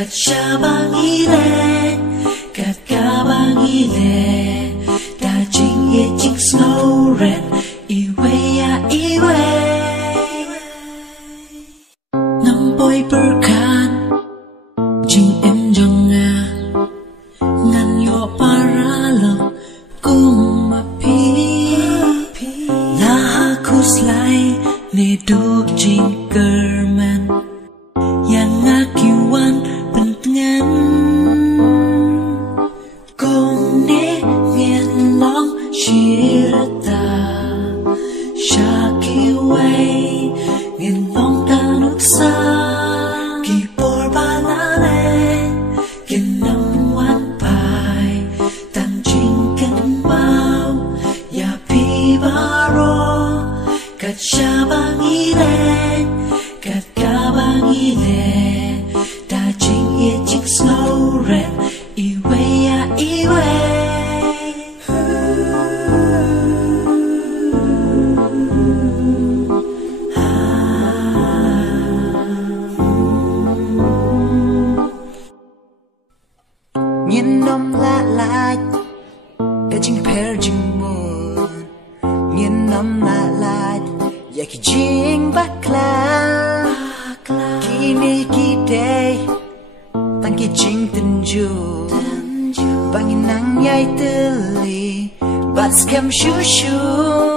Kacabangile, kakabangile, daging yejik snow red, iwe ya iwe. Nampoy berkan, jing em jonga, ngan yo paralo kung mapi, lahakuslay ne duk jing kerman, yang akiwan pentengan. Kung ne ngien long shirata, shaki way ngien long tanuksa, kipor balale kinam wan pai, tan jing ken mau ya pi baro, kacabangile, kakabangile, daging yejik snow red, iwe ya iwe. Nhìn năm lạ lại, cái chinh per chinh moon. Nhìn năm lạ lại, ya ki jing bakla. Kini kidai, tang ki jing tenju. Bangin nang yai teli, bat scam shushu.